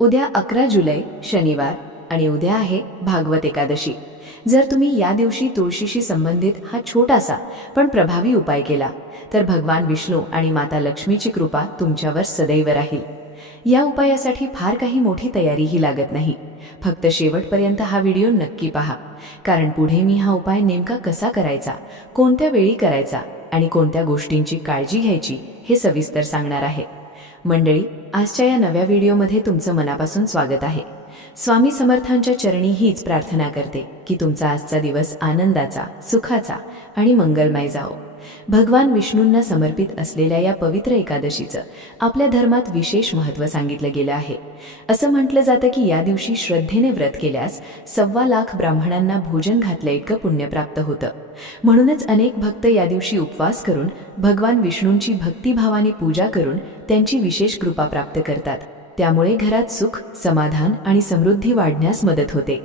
उद्या 11 जुलै शनिवार आणि उद्या आहे भागवत एकादशी। जर तुम्ही या दिवशी तुळशीशी संबंधित हा छोटासा पण प्रभावी उपाय केला तर भगवान विष्णू आणि माता लक्ष्मीची कृपा तुमच्यावर सदैव राहील। या उपायासाठी फार काही मोठी तयारीही लागत नाही, फक्त शेवटपर्यंत हा व्हिडिओ नक्की पहा, कारण पुढे मी हा उपाय नेमका कसा करायचा, कोणत्या वेळी करायचा आणि कोणत्या गोष्टींची काळजी घ्यायची हे सविस्तर सांगणार आहे। मंडळी, आजच्या या नव्या व्हिडिओमध्ये तुमचं मनापासून स्वागत आहे। स्वामी समर्थांच्या चरणी हीच प्रार्थना करते की तुमचा आजचा दिवस आनंदाचा, सुखाचा आणि मंगलमय जाओ। भगवान विष्णूंना समर्पित असलेल्या या पवित्र एकादशीचं आपल्या धर्मात विशेष महत्त्व सांगितलं गेलं आहे। असं म्हटलं जातं की या दिवशी श्रद्धेने व्रत केल्यास 1.25 लाख ब्राह्मणांना भोजन घातलं इतकं पुण्य प्राप्त होतं। म्हणूनच अनेक भक्त या दिवशी उपवास करून भगवान विष्णूंची भक्तिभावाने पूजा करून त्यांची विशेष कृपा प्राप्त करतात। त्यामुळे घरात सुख, समाधान आणि समृद्धी वाढण्यास मदत होते।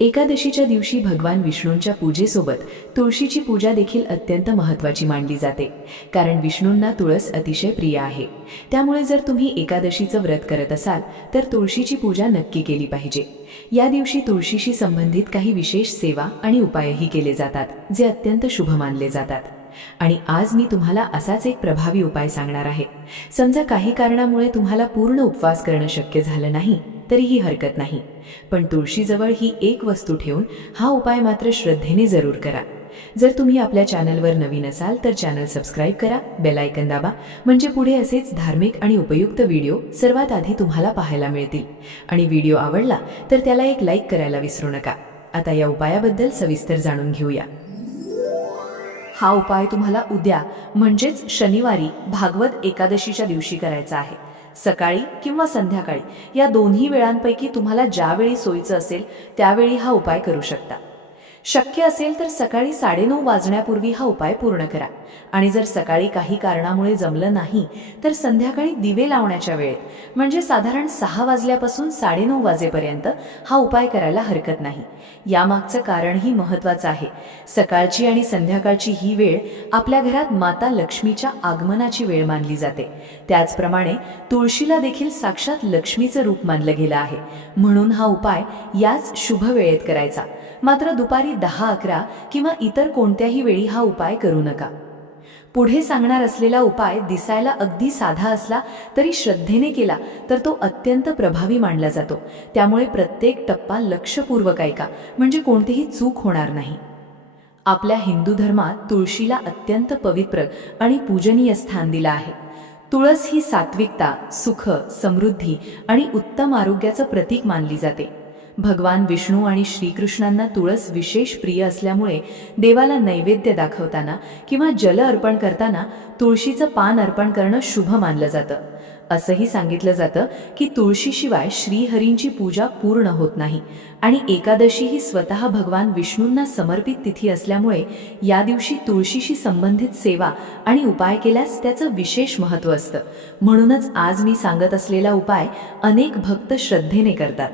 एकादशीच्या दिवशी भगवान विष्णूंच्या पूजेसोबत तुळशीची पूजा देखील अत्यंत महत्त्वाची मानली जाते, कारण विष्णूंना तुळस अतिशय प्रिय आहे। त्यामुळे जर तुम्ही एकादशीचं व्रत करत असाल तर तुळशीची पूजा नक्की केली पाहिजे। या दिवशी तुळशीशी संबंधित काही विशेष सेवा आणि उपायही केले जातात जे अत्यंत शुभ मानले जातात। आणि आज मी तुम्हाला असाच एक प्रभावी उपाय सांगणार आहे। समजा काही कारणामुळे तुम्हाला पूर्ण उपवास करणं शक्य झालं नाही तरीही हरकत नाही, पण तुळशीजवळ ही एक वस्तू ठेवून हा उपाय मात्र श्रद्धेने जरूर करा। जर तुम्ही आपल्या चॅनलवर नवीन असाल तर चॅनल सबस्क्राईब करा, बेल आयकॉन दाबा, म्हणजे पुढे असेच धार्मिक आणि उपयुक्त व्हिडिओ सर्वात आधी तुम्हाला पाहायला मिळतील। आणि व्हिडिओ आवडला तर त्याला एक लाईक करायला विसरू नका। आता या उपायाबद्दल सविस्तर जाणून घेऊया। हा उपाय तुम्हाला उद्या म्हणजेच शनिवारी भागवत एकादशीच्या दिवशी करायचा आहे। सकाळी किंवा संध्याकाळी या दोन्ही वेळांपैकी तुम्हाला ज्यावेळी सोयीचं असेल त्यावेळी हा उपाय करू शकता। शक्य असेल तर सकाळी 9:30 वाजण्यापूर्वी हा उपाय पूर्ण करा, आणि जर सकाळी काही कारणामुळे जमलं नाही तर संध्याकाळी दिवे लावण्याच्या वेळेत म्हणजे साधारण 6 वाजल्यापासून 9:30 वाजेपर्यंत हा उपाय करायला हरकत नाही। यामागचं कारणही महत्त्वाचं आहे। सकाळची आणि संध्याकाळची ही वेळ आपल्या घरात माता लक्ष्मीच्या आगमनाची वेळ मानली जाते। त्याचप्रमाणे तुळशीला देखील साक्षात लक्ष्मीचं रूप मानलं गेलं आहे, म्हणून हा उपाय याच शुभ वेळेत करायचा। मात्र दुपारी 10-11 किंवा इतर कोणत्याही वेळी हा उपाय करू नका। पुढे सांगणार असलेला उपाय दिसायला अगदी साधा असला तरी श्रद्धेने केला तर तो अत्यंत प्रभावी मानला जातो। त्यामुळे प्रत्येक टप्पा लक्षपूर्वक ऐका, म्हणजे कोणतीही चूक होणार नाही। आपल्या हिंदू धर्मात तुळशीला अत्यंत पवित्र आणि पूजनीय स्थान दिलं आहे। तुळस ही सात्विकता, सुख, समृद्धी आणि उत्तम आरोग्याचं प्रतीक मानली जाते। भगवान विष्णू आणि श्रीकृष्णांना तुळस विशेष प्रिय असल्यामुळे देवाला नैवेद्य दाखवताना किंवा जल अर्पण करताना तुळशीचं पान अर्पण करणं शुभ मानलं जातं। असंही सांगितलं जातं की तुळशीशिवाय श्रीहरींची पूजा पूर्ण होत नाही, आणि एकादशी ही स्वतः भगवान विष्णूंना समर्पित तिथी असल्यामुळे या दिवशी तुळशीशी संबंधित सेवा आणि उपाय केल्यास त्याचं विशेष महत्त्व असतं। म्हणूनच आज मी सांगत असलेला उपाय अनेक भक्त श्रद्धेने करतात।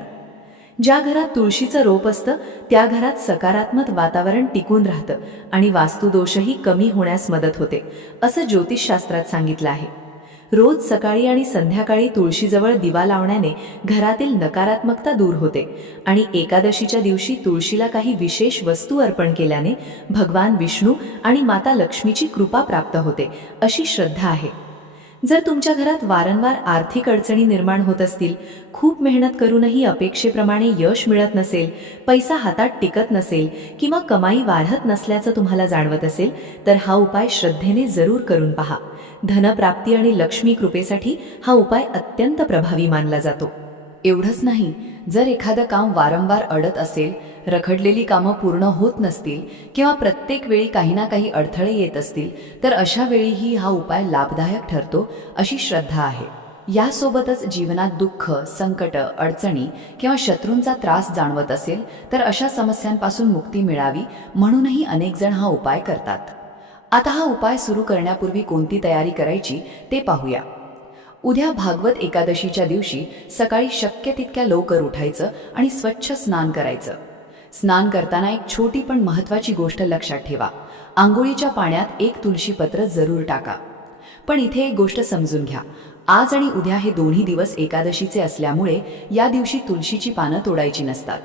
ज्या घरात तुळशीचं रोप असतं त्या घरात सकारात्मक वातावरण टिकून राहतं आणि वास्तुदोषही कमी होण्यास मदत होते, असं ज्योतिषशास्त्रात सांगितलं आहे। रोज सकाळी आणि संध्याकाळी तुळशीजवळ दिवा लावण्याने घरातील नकारात्मकता दूर होते, आणि एकादशीच्या दिवशी तुळशीला काही विशेष वस्तू अर्पण केल्याने भगवान विष्णू आणि माता लक्ष्मीची कृपा प्राप्त होते, अशी श्रद्धा आहे। जर तुमच्या घरात वारंवार आर्थिक अडचणी निर्माण होत असतील, खूप मेहनत करूनही अपेक्षेप्रमाणे यश मिळत नसेल, पैसा हातात टिकत नसेल किंवा कमाई वाढत नसल्याचं तुम्हाला जाणवत असेल तर हा उपाय श्रद्धेने जरूर करून पहा। धनप्राप्ती आणि लक्ष्मी कृपेसाठी हा उपाय अत्यंत प्रभावी मानला जातो। एवढंच नाही, जर एखादं काम वारंवार अडत असेल, रखडलेली कामं पूर्ण होत नसतील किंवा प्रत्येक वेळी काही ना काही अडथळे येत असतील तर अशा वेळीही हा उपाय लाभदायक ठरतो, अशी श्रद्धा आहे। यासोबतच जीवनात दुःख, संकट, अडचणी किंवा शत्रूंचा त्रास जाणवत असेल तर अशा समस्यांपासून मुक्ती मिळावी म्हणूनही अनेक जण हा उपाय करतात। आता हा उपाय सुरू करण्यापूर्वी कोणती तयारी करायची ते पाहूया। उद्या भागवत एकादशीच्या दिवशी सकाळी शक्य तितक्या लवकर उठायचं आणि स्वच्छ स्नान करायचं। स्नान करताना एक छोटी पण महत्त्वाची गोष्ट लक्षात ठेवा, आंघोळीच्या पाण्यात एक तुळशीपत्र जरूर टाका। पण इथे एक गोष्ट समजून घ्या, आज आणि उद्या हे दोन्ही दिवस एकादशीचे असल्यामुळे या दिवशी तुळशीची पानं तोडायची नसतात.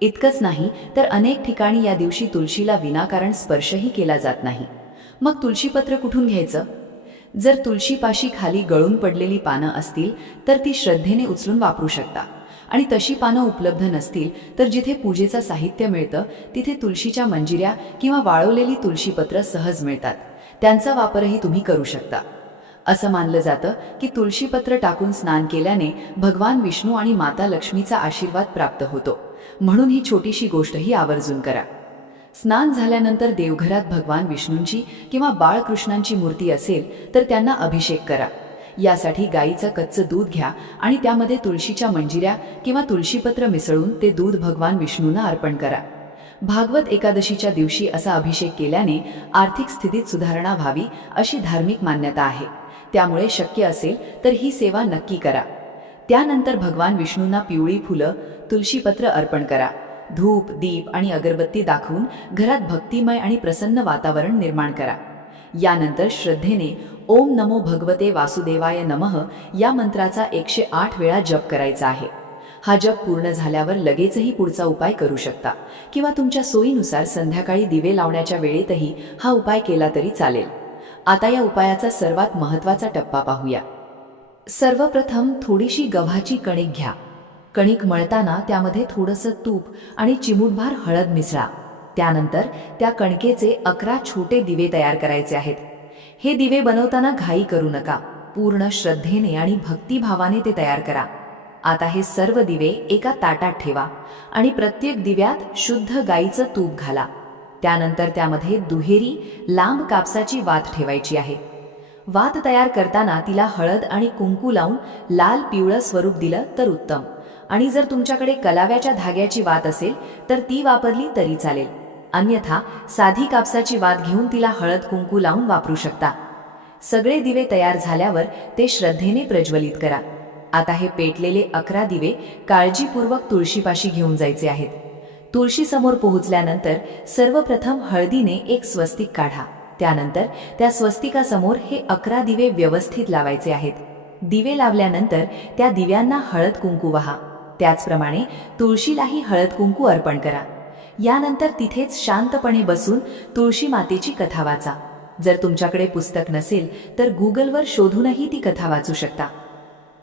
इतकंच नाही तर अनेक ठिकाणी या दिवशी तुळशीला विनाकारण स्पर्शही केला जात नाही. मग तुळशीपत्र कुठून घ्यायचं? जर तुळशीपाशी खाली गळून पडलेली पानं असतील तर ती श्रद्धेने उचलून वापरू शकता. आणि तशी पानं उपलब्ध नसतील तर जिथे पूजेचं साहित्य मिळतं तिथे तुळशीच्या मंजिऱ्या किंवा वाळवलेली तुळशीपत्र सहज मिळतात. त्यांचा वापरही तुम्ही करू शकता. असं मानलं जातं की तुळशीपत्र टाकून स्नान केल्याने भगवान विष्णू आणि माता लक्ष्मीचा आशीर्वाद प्राप्त होतो. म्हणून ही छोटीशी गोष्टही आवर्जून करा. स्नान झाल्यानंतर देवघरात भगवान विष्णूंची किंवा बाळकृष्णांची मूर्ती असेल तर त्यांना अभिषेक करा. यासाठी गाईचं कच्चं दूध घ्या आणि त्यामध्ये तुळशीच्या मंजिऱ्या किंवा तुळशीपत्र मिसळून ते दूध भगवान विष्णूंना अर्पण करा. भागवत एकादशीच्या दिवशी असा अभिषेक केल्याने आर्थिक स्थितीत सुधारणा व्हावी अशी धार्मिक मान्यता आहे. त्यामुळे शक्य असेल तर ही सेवा नक्की करा. त्यानंतर भगवान विष्णूंना पिवळी फुलं, तुळशीपत्र अर्पण करा. धूप, दीप आणि अगरबत्ती दाखवून घरात भक्तिमय आणि प्रसन्न वातावरण निर्माण करा. यानंतर श्रद्धेने ओम नमो भगवते वासुदेवाय नमः या मंत्राचा 108 वेळा जप करायचा आहे. हा जप पूर्ण झाल्यावर लगेचही पुढचा उपाय करू शकता किंवा तुमच्या सोयीनुसार संध्याकाळी दिवे लावण्याच्या वेळेतही हा उपाय केला तरी चालेल. आता या उपायाचा सर्वात महत्त्वाचा टप्पा पाहूया. सर्वप्रथम थोडीशी गव्हाची कणिक घ्या. कणिक मळताना त्यामध्ये थोडंसं तूप आणि चिमूटभर हळद मिसळा. त्यानंतर त्या कणकेचे 11 छोटे दिवे तयार करायचे आहेत. हे दिवे बनवताना घाई करू नका. पूर्ण श्रद्धेने आणि भक्तिभावाने ते तयार करा. आता हे सर्व दिवे एका ताटात ठेवा आणि प्रत्येक दिव्यात शुद्ध गाईचं तूप घाला. त्यानंतर त्यामध्ये दुहेरी लांब कापसाची वात ठेवायची आहे. वात तयार करताना तिला हळद आणि कुंकू लावून लाल पिवळं स्वरूप दिलं तर उत्तम. आणि जर तुमच्याकडे कलाव्याच्या धाग्याची वात असेल तर ती वापरली तरी चालेल. अन्यथा साधी कापसाची वात घेऊन तिला हळद कुंकू लावून वापरू शकता. सगळे दिवे तयार झाल्यावर ते श्रद्धेने प्रज्वलित करा. आता हे पेटलेले 11 दिवे काळजीपूर्वक तुळशीपाशी घेऊन जायचे आहेत. तुळशीसमोर पोहोचल्यानंतर सर्वप्रथम हळदीने एक स्वस्तिक काढा. त्यानंतर त्या स्वस्तिकासमोर हे 11 दिवे व्यवस्थित लावायचे आहेत. दिवे लावल्यानंतर त्या दिव्यांना हळद कुंकू वाहा. त्याचप्रमाणे तुळशीलाही हळद कुंकू अर्पण करा. यानंतर तिथेच शांतपणे बसून तुळशी मातेची कथा वाचा. जर तुमच्याकडे पुस्तक नसेल तर गुगलवर शोधूनही ती कथा वाचू शकता.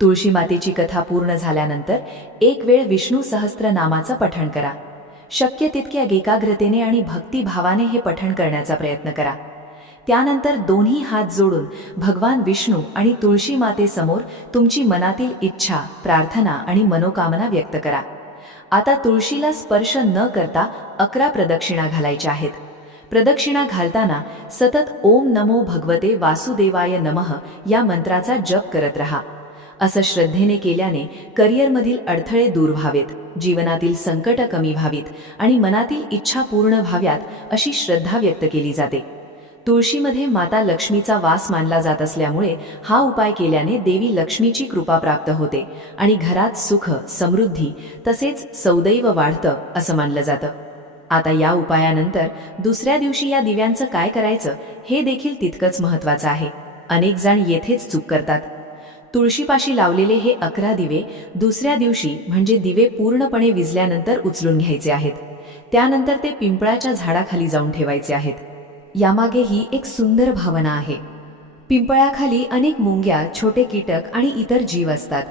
तुळशी मातेची कथा पूर्ण झाल्यानंतर एक वेळ विष्णू सहस्त्रनामाचं पठण करा. शक्य तितक्या एकाग्रतेने आणि भक्तिभावाने हे पठण करण्याचा प्रयत्न करा. त्यानंतर दोन्ही हात जोडून भगवान विष्णू आणि तुळशी मातेसमोर तुमची मनातील इच्छा, प्रार्थना आणि मनोकामना व्यक्त करा. आता तुळशीला स्पर्श न करता 11 प्रदक्षिणा घालायच्या आहेत. प्रदक्षिणा घालताना सतत ओम नमो भगवते वासुदेवाय नमः या मंत्राचा जप करत रहा. असं श्रद्धेने केल्याने करिअरमधील अडथळे दूर व्हावेत, जीवनातील संकट कमी व्हावीत आणि मनातील इच्छा पूर्ण व्हाव्यात अशी श्रद्धा व्यक्त केली जाते. तुळशीमध्ये माता लक्ष्मीचा वास मानला जात असल्यामुळे हा उपाय केल्याने देवी लक्ष्मीची कृपा प्राप्त होते आणि घरात सुख, समृद्धी तसेच सौदैव वाढतं असं मानलं जातं. आता या उपायानंतर दुसऱ्या दिवशी या दिव्यांचं काय करायचं हे देखील तितकंच महत्त्वाचं आहे. अनेक जण येथेच चूक करतात. तुळशीपाशी लावलेले हे 11 दिवे दुसऱ्या दिवशी म्हणजे दिवे पूर्णपणे विझल्यानंतर उचलून घ्यायचे आहेत. त्यानंतर ते पिंपळाच्या झाडाखाली जाऊन ठेवायचे आहेत. यामागे ही एक सुंदर भावना आहे. पिंपळाखाली अनेक मुंग्या, छोटे कीटक आणि इतर जीव असतात.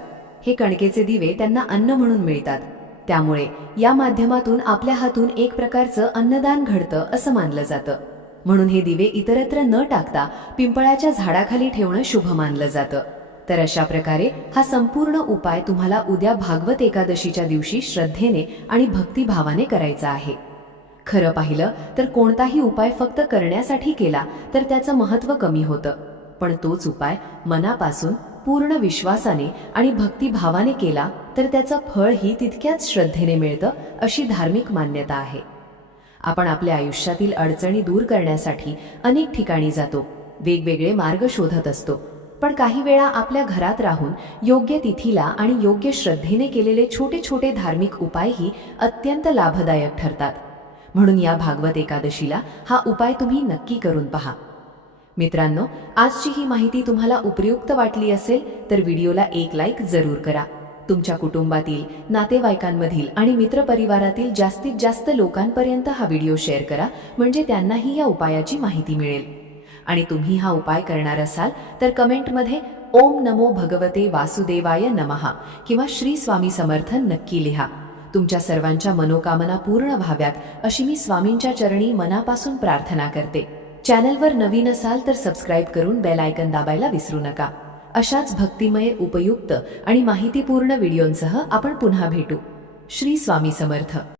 हे कणकेचे दिवे त्यांना अन्न म्हणून मिळतात. त्यामुळे या माध्यमातून आपल्या हातून एक प्रकारचं अन्नदान घडतं असं मानलं जातं. म्हणून हे दिवे इतरत्र न टाकता पिंपळाच्या झाडाखाली ठेवणं शुभ मानलं जातं. तर अशा प्रकारे हा संपूर्ण उपाय तुम्हाला उद्या भागवत एकादशीच्या दिवशी श्रद्धेने आणि भक्तिभावाने करायचा आहे. खरं पाहिलं तर कोणताही उपाय फक्त करण्यासाठी केला तर त्याचं महत्त्व कमी होतं. पण तोच उपाय मनापासून पूर्ण विश्वासाने आणि भक्तिभावाने केला तर त्याचं फळही तितक्याच श्रद्धेने मिळतं अशी धार्मिक मान्यता आहे. आपण आपल्या आयुष्यातील अडचणी दूर करण्यासाठी अनेक ठिकाणी जातो, वेगवेगळे मार्ग शोधत असतो. पण काही वेळा आपल्या घरात राहून योग्य तिथीला आणि योग्य श्रद्धेने केलेले छोटे छोटे धार्मिक उपायही अत्यंत लाभदायक ठरतात. म्हणून या भागवत एकादशीला हा उपाय तुम्ही नक्की करून पहा. मित्रांनो, आजची ही माहिती तुम्हाला उपयुक्त वाटली असेल तर व्हिडिओला एक लाईक जरूर करा. तुमच्या कुटुंबातील, नातेवाईकांमधील आणि मित्रपरिवारातील जास्तीत जास्त लोकांपर्यंत हा व्हिडिओ शेअर करा, म्हणजे त्यांनाही या उपायाची माहिती मिळेल. आणि तुम्ही हा उपाय करणार असाल तर कमेंटमध्ये ओम नमो भगवते वासुदेवाय नमः किंवा श्री स्वामी समर्थ नक्की लिहा. तुमच्या सर्वांच्या मनोकामना पूर्ण व्हाव्यात अशी मी स्वामींच्या चरणी मनापासून प्रार्थना करते. चॅनलवर नवीन असाल तर सबस्क्राईब करून बेल आयकन दाबायला विसरू नका. अशाच भक्तिमय, उपयुक्त आणि माहितीपूर्ण व्हिडिओंसह आपण पुन्हा भेटू. श्री स्वामी समर्थ.